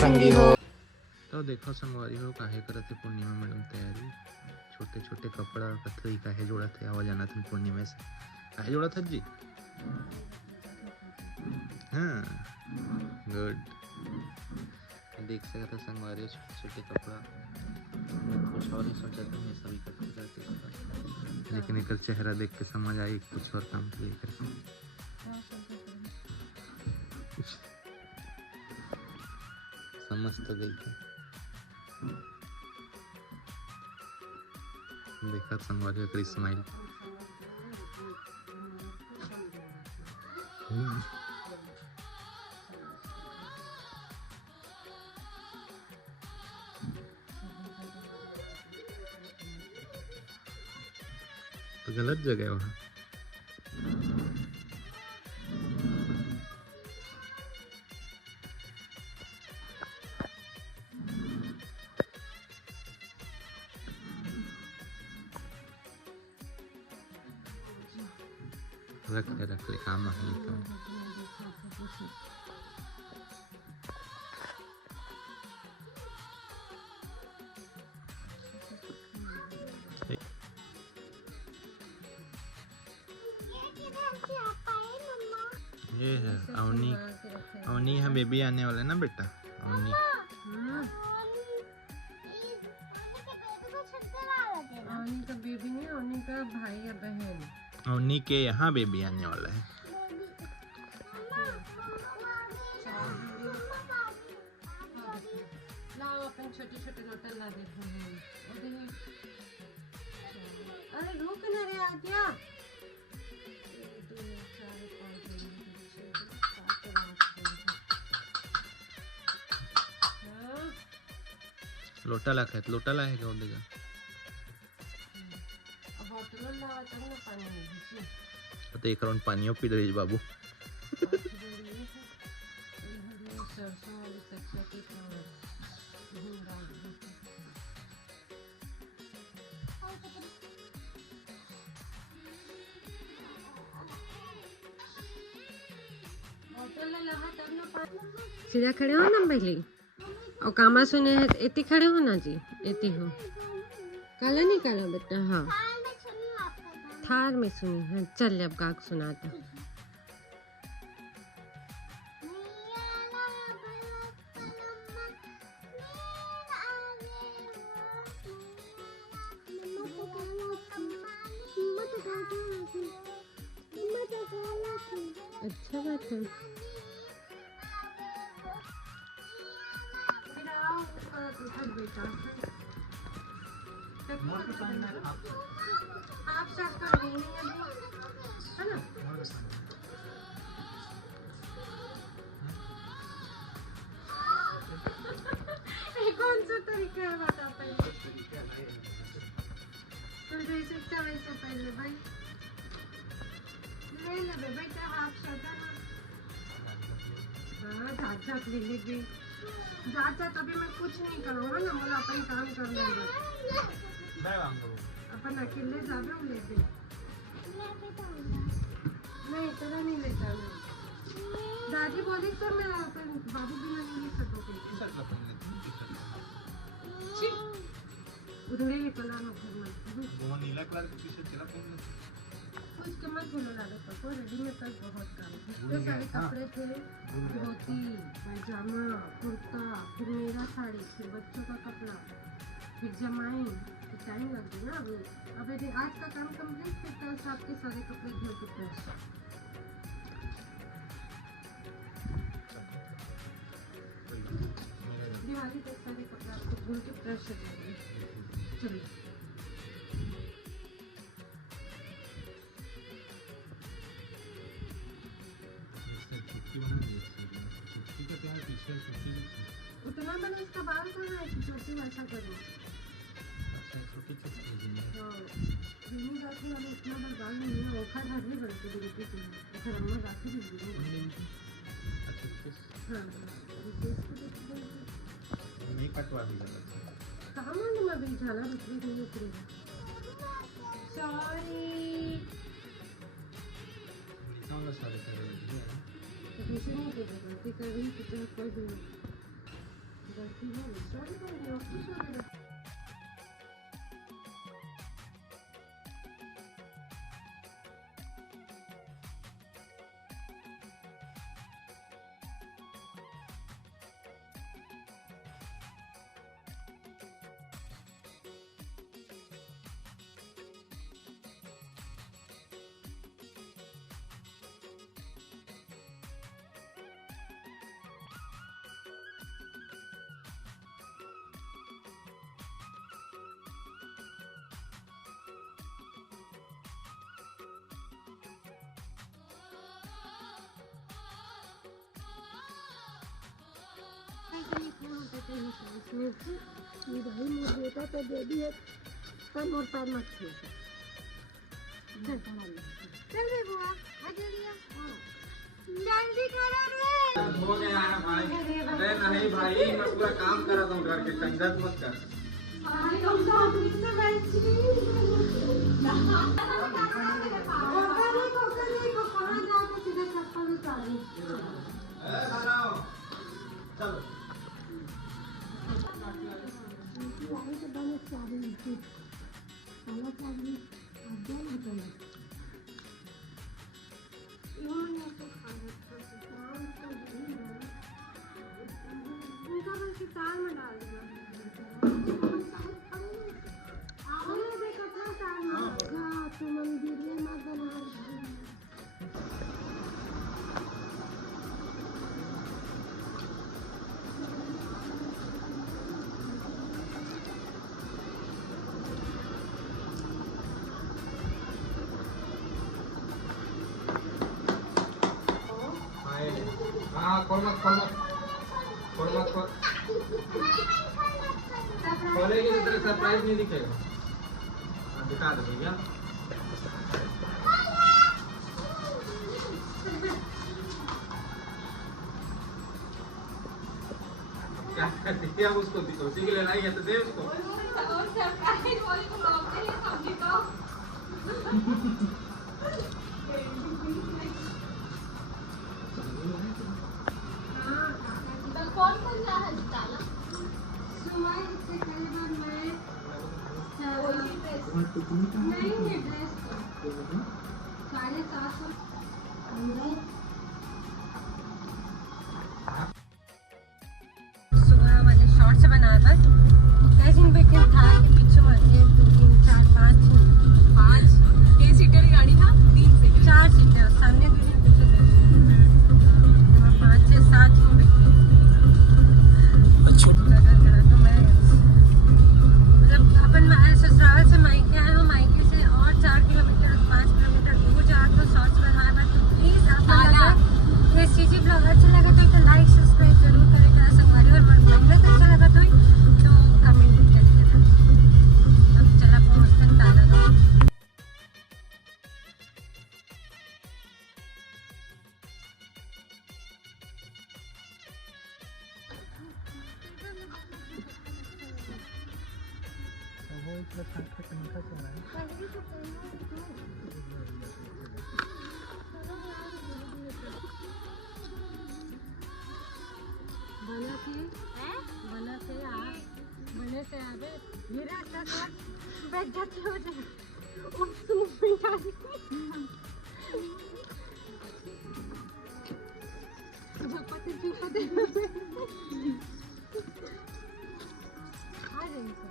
संगी हो। तो देखो संगवारी हो काहे करते पूर्णिमा मैडम तैयारी छोटे छोटे कपड़ा कथई काहे जोड़ा थे आवा जाना था पूर्णिमा से काहे जोड़ा था जी। हाँ गुड देख सकते था संगवारी हो छोटे छोटे कपड़ा मैं कुछ और ही सोचा था मैं सभी करते करते लेकिन एक चेहरा देख के समझ आई कुछ और काम के लिए करके समझ तो गई देखा संगवारी का स्माइल तो गलत जगह वहाँ रख ले काम है तो ये है अवनी अवनी है बेबी आने वाला है ना बेटा अवनी अवनी का बेबी नहीं अवनी का भाई या बहन अवनी के यहाँ बेबी आने वाला है। छोटे छोटे लोटल ला देखो अरे रुक ना रे आ गया लोटा ला खात लोटा ला है का देगा तो एक राउंड पानियों पी रही बाबू सीधा खड़े हो ना पहले और कामा सुने है इतनी खड़े हो ना जी इतनी हो काला नहीं काला बेटा हाँ थार में सुनी है चल अब गाक सुनाता अच्छा बात है आप सब कर देंगे है ना कौन सा तरीका है बता पहले तो जैसे क्या वैसे पहले भाई ले ले बेटा हाफ शर्ट हाँ जात जात ले ले जात जात अभी मैं कुछ नहीं करूँगा ना मुझे अपन काम करना है अपन अकेले जावे हम ले दे नहीं तेरा नहीं लेता मैं दादी बोली तो मैं अपन बाबू भी नहीं ले सकोगे उधर ही कलर में वो नीला कलर की टी-शर्ट चला पहन उसके मत बोलो लाडो पको रेडी में तक बहुत काम इतने सारे कपड़े थे धोती पैजामा कुर्ता फिर मेरा साड़ी फिर बच्चों का कपड़ा फिर जमाई तो टाइम लग गया ना अब यदि आज का काम कंप्लीट फिर कल से आपके सारे कपड़े धो के प्रेस दिवाली तक सारे कपड़े आपको धो के प्रेस हो जाएंगे चलिए उतना मैंने इसका बाल करना है कि छोटी वैसा करूँ नहीं जाती वाले इतना बड़ा बाल नहीं है ओखा धरने पड़ते बिल्कुल के फिर अम्मा जाती भी हाँ नहीं कटवा दी कहाँ मालूम अभी झाला बिक्री नहीं उतरी सॉरी तो किसी नहीं देगा गलती कर रही तो कोई भी नहीं बैठी है, सो रही है, खुश हो रही है। भाई मोर बेटा तो दे दिए पर मोर पैर मत छू चल रे बुआ आ जल्दी जल्दी करो रे हो गया है भाई। अरे नहीं भाई, मैं पूरा काम कर रहा हूँ घर के, कंजर मत कर। भाई हम तो अपनी से बैठी को कहां जाके सीधे चप्पल उतारी। चलो वहीं से बने सारी थी साला सारी आज्ञा नहीं करना इन्होंने तो खाना काम तो नहीं है उनका बस ताल में डाल दिया आओ ये कपड़ा ताल में तो मंदिर में मत बना हाँ, खोल मत खोलेगी तो तेरे सरप्राइज नहीं दिखेगा। दिखा दो भैया। क्या करती है उसको, उसी के लिए लाई है तो दे उसको। कौन कौन जा है डाला सुमाई इससे पहले बार मैं नहीं ड्रेस को 750 सुबह वाले शॉर्ट से बना था कैसे बैठे था कि पीछे मारते 2 3 4 5 ये सीटर की गाड़ी था 3 से 4 सीटर सामने भी पीछे 5 से 7 तो मैं मतलब अपन ससुराल से मायके आए हो, मायके से और 4 किलोमीटर 5 किलोमीटर दूर जाकर तो शॉर्ट्स बनवाना तो प्लीज आप ये सीजी ब्लॉग अच्छा लगा तो लाइक सब्सक्राइब जरूर करेगा संगवारी और मेहनत अच्छा लगा तो कमेंट भी करिएगा। अब चला पहुँचते हैं तारागढ़। बने से आगे ये रास्ता था बैठ जाते हो जाए उस मूवमेंट आ रही झपते आ जाएंगे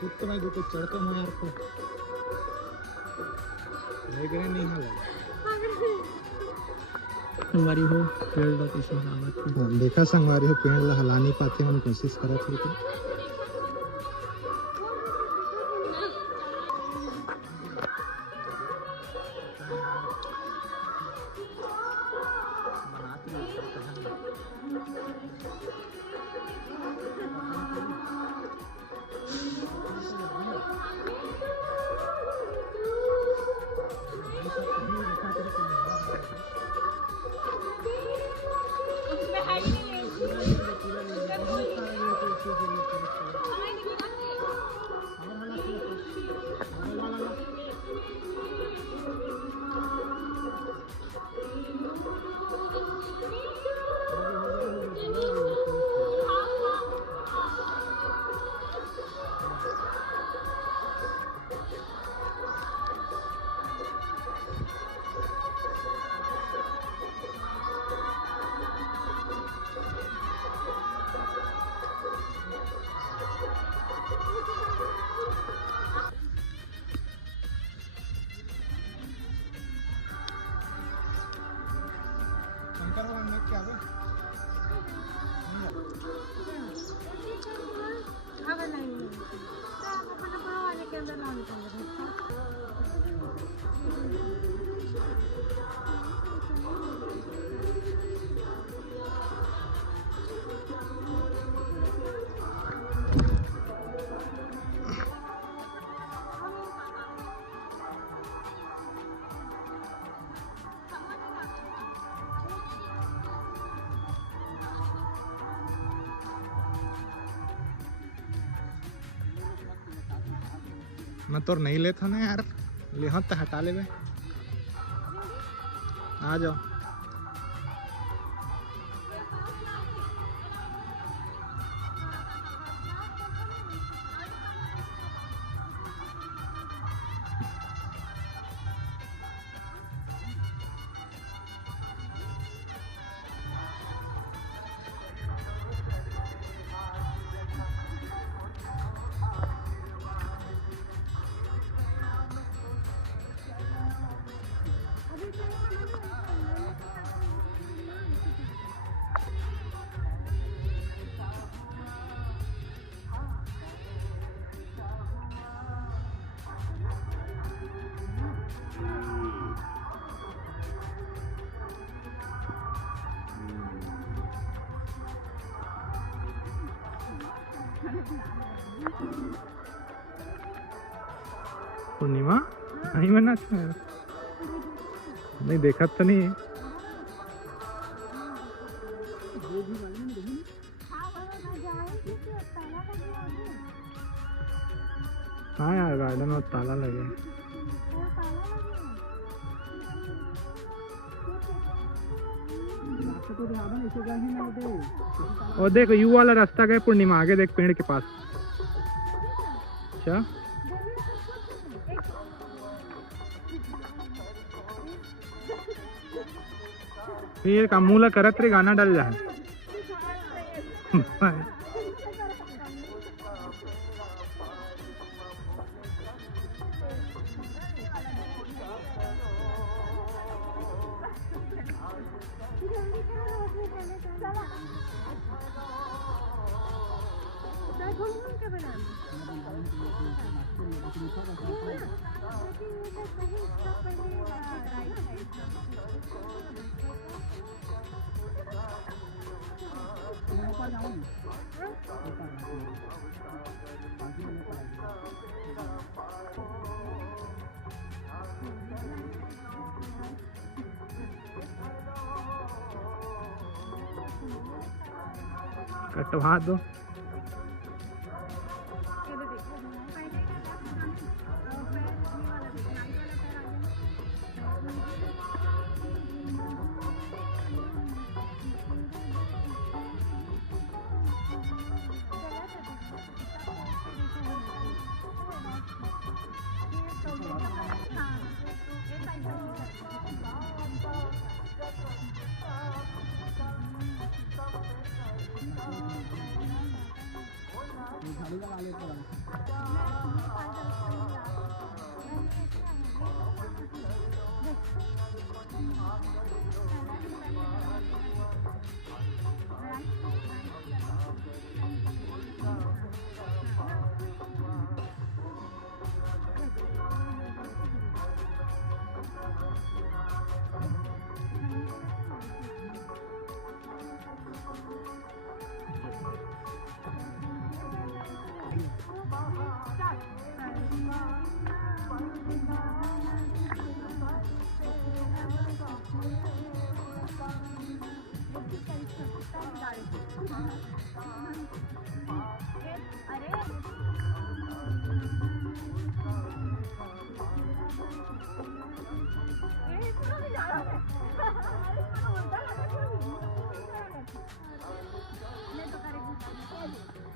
खुद तो मैं देखो चढ़ता हूँ यार को लेकर नहीं हाल संगवारी हो पेड़ ला किसी हालत देखा संगवारी हो पेड़ ला हला नहीं पाते हम कोशिश करा थे तो मैं तो नहीं लेता ना यार, ले तो हटा ले बे। आ जाओ। पूर्णिमा नहीं मना नहीं देखा तो नहीं। हाँ यार गार्डन में ताला लगे। और देख यू वाला रास्ता गए पूर्णिमा, आगे देख पेड़ के पास। अच्छा फिर का मूला करत रे गाना डाल जा। कटवा दो।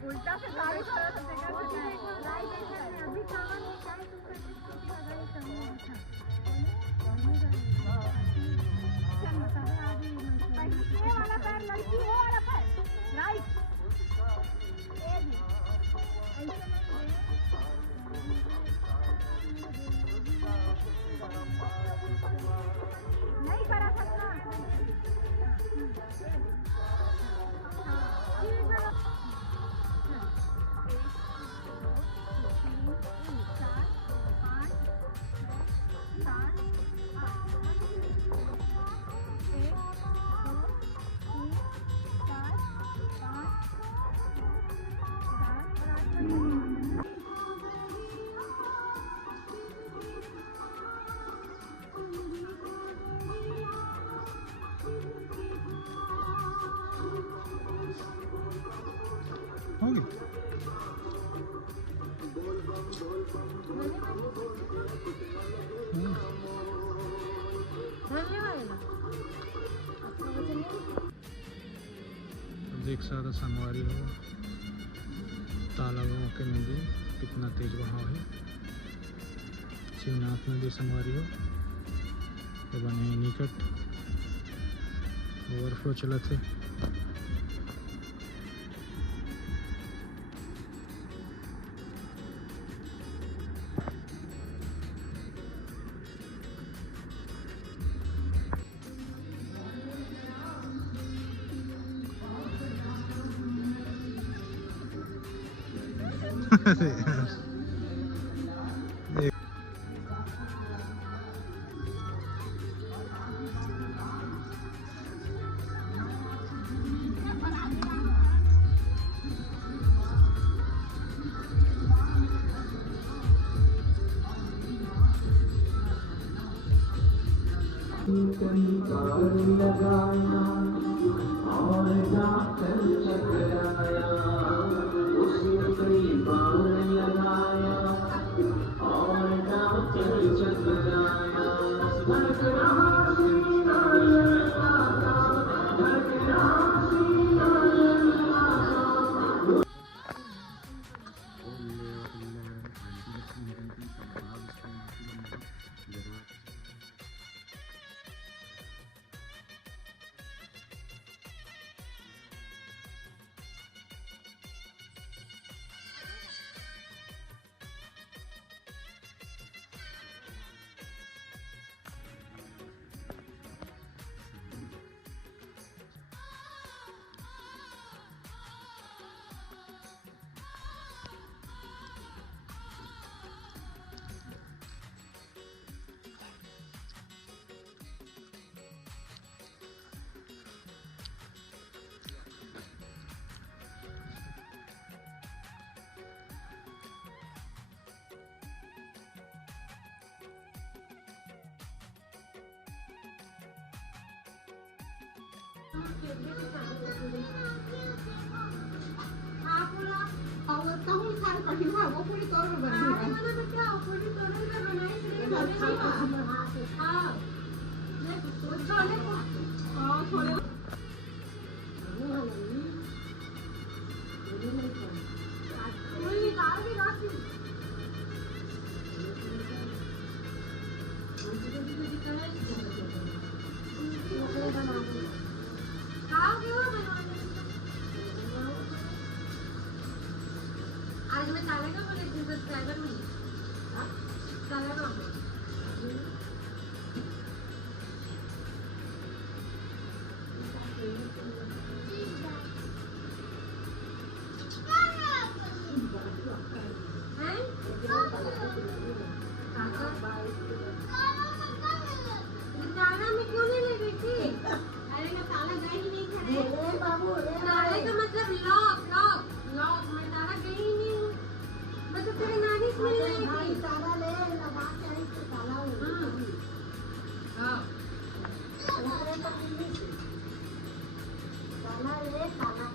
उल्टा से गाड़ी खड़ा तो देखा अभी कहाँ नहीं चाहे तुम ये वाला पैर लड़की वो वाला पैर राइट नहीं करा सकता। होगी। देख सकते संगवारी हो तालाबों के नदी कितना तेज बहाव है। शिवनाथ नदी संगवारी हो ये बने निकट ओवरफ्लो चलत है। आज मैं चालेगा बोले सब्सक्राइबर में चालेगा ताला में क्यों नहीं ले गई थी? अरे मैं ताला गई ही नहीं था। ताले का मतलब लॉक लॉक लॉक मैं ताला गई ही नहीं हूँ। मैं तो तेरे नानी से मिल रही थी। ताला ले लगा के आई तो ताला हो। हाँ। ताला ले ताला।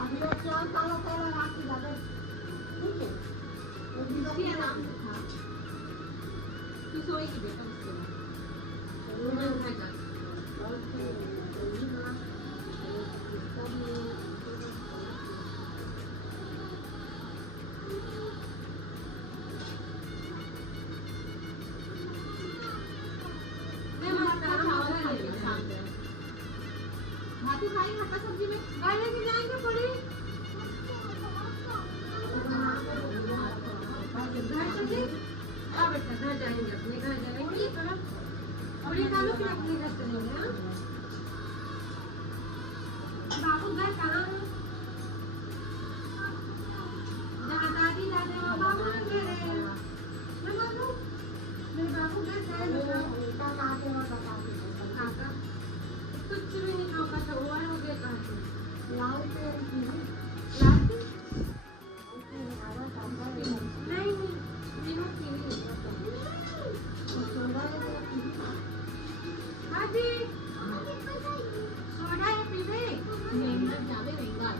अब मैं क्या ताला तेरा राखी लगा। ठीक है। वो भी आराम से था। तू सोई की बेटा उसके बाद। सब्जी में गाने की जाएंगे पड़ी घर चले हाँ बेटा घर जाएंगे अपने घर जाएंगे पूरी कालों फिर अपने घर चलेंगे हाँ बाबू घर कहाँ है जहाँ दादी दादी बाबू मेरे बाबू घर जाए काका कुछ भी नहीं खाओ था वो हो गया कहाँ से लाल से नहीं तीनों पीली सोडा है पीवे महंगा ज़्यादा महंगा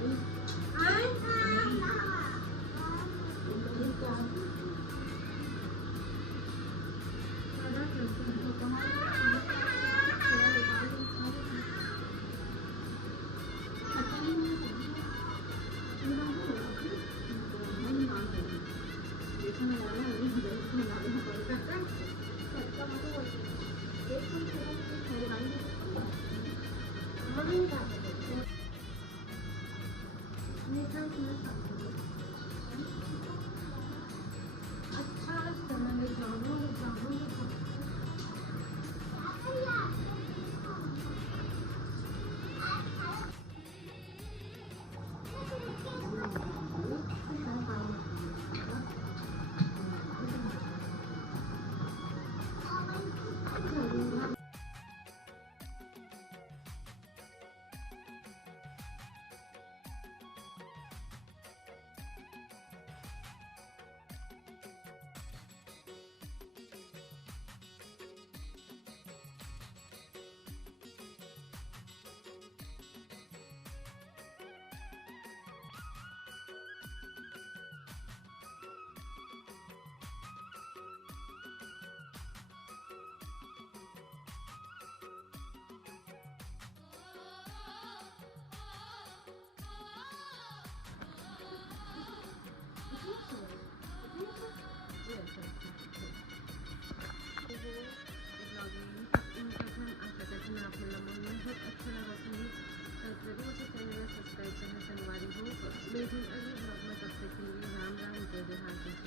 दे हाँ जी